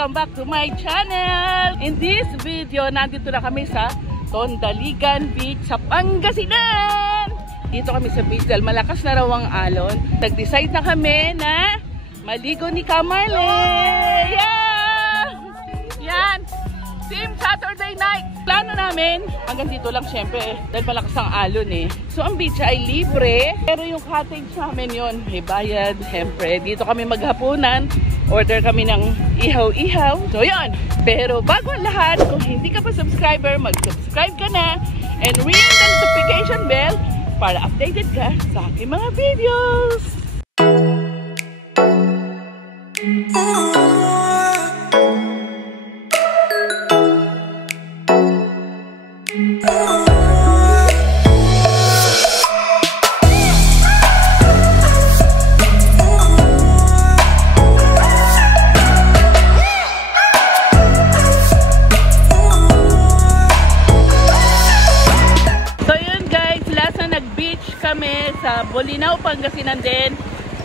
Welcome back to my channel! In this video, nandito na kami sa Tondaligan Beach sa Pangasinan! Dito kami sa beach dahil malakas na raw ang alon. Nag-decide na kami na maligo ni Kamarle! Yeah! Yan! Team Saturday night! Plano namin, hanggang dito lang syempre dahil malakas ang alon eh. So ang beach ay libre, pero yung cottage namin yon may bayad syempre. Dito kami maghapunan, order kami ng ihaw-ihaw. So yun, pero bago ang lahat, kung hindi ka pa subscriber, mag-subscribe ka na and ring the notification bell para updated ka sa aking mga videos. Kami sa Bolinao, Pangasinan din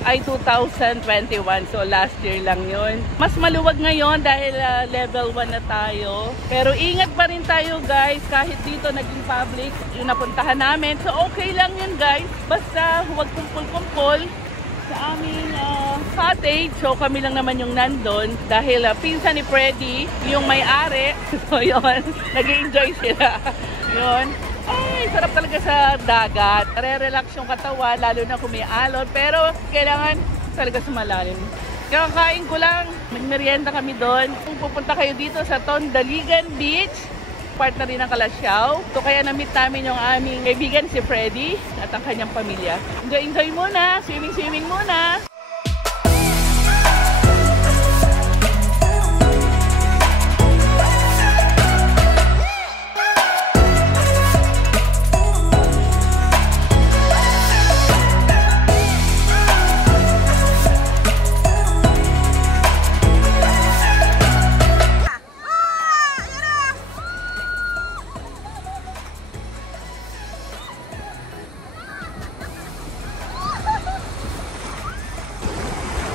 ay 2021. So last year lang yun. Mas maluwag ngayon dahil level 1 na tayo. Pero ingat pa rin tayo guys. Kahit dito naging public yung napuntahan namin. So okay lang yun guys. Basta huwag kumpul-kumpul sa aming cottage. So kami lang naman yung nandun. Dahil pinsan ni Freddy yung may-ari. So yun, nag-enjoy sila. Yun. Ay, sarap talaga sa dagat. Re-relax yung katawan, lalo na kung may alon. Pero kailangan talaga sumalalim. Kakakain ko lang. Magmerienda kami doon. Kung pupunta kayo dito sa Tondaligan Beach, part na rin ng Kalasyaw. So kaya na-meet namin yung aming kaibigan si Freddy at ang kanyang pamilya. Enjoy muna. Swimming muna.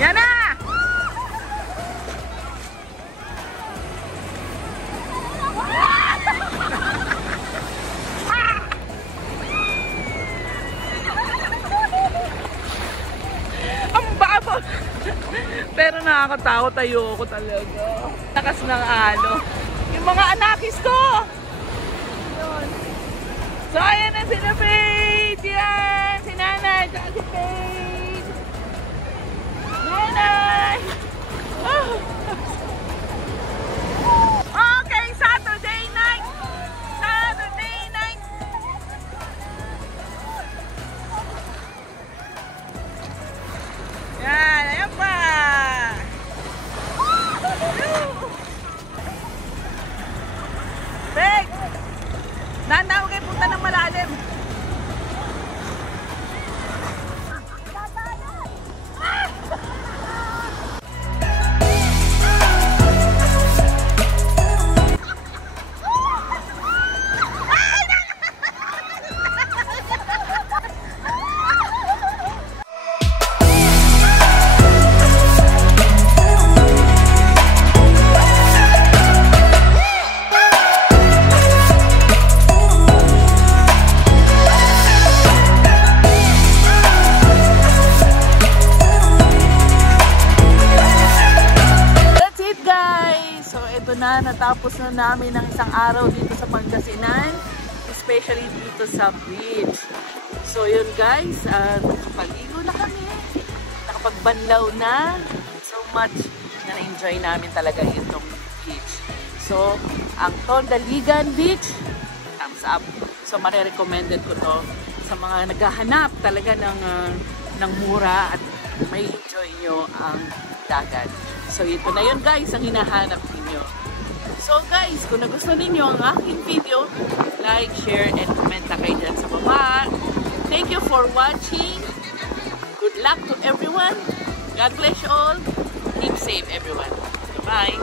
Yan na! Ang baba! Pero nakakatakot, ayoko talaga. Lakas ng alo. Yung mga anakis ko! Yun. So ayan na sila Faith! Yan! Si Nanay! Tsaka si Faith! Nanay! Oh. Okay, Saturday night! Saturday night! Yan, ayan pa! Faith! Nandaw kayo punta ng malalim! Natapos na namin ng isang araw dito sa Pangasinan, especially dito sa beach. So yun guys, nakapaligo na kami, nakapagbanlaw na. So much na na-enjoy namin talaga itong beach. So ang Tondaligan Beach, thumbs up. So marirecommended ko to sa mga naghahanap talaga ng mura at may enjoy nyo ang dagat. So ito na yun guys, ang hinahanap ninyo. So guys, kung nagustuhan ninyo ang aking video, like, share, and comment na kayo dyan sa baba. Thank you for watching. Good luck to everyone. God bless you all. Keep safe everyone. Bye.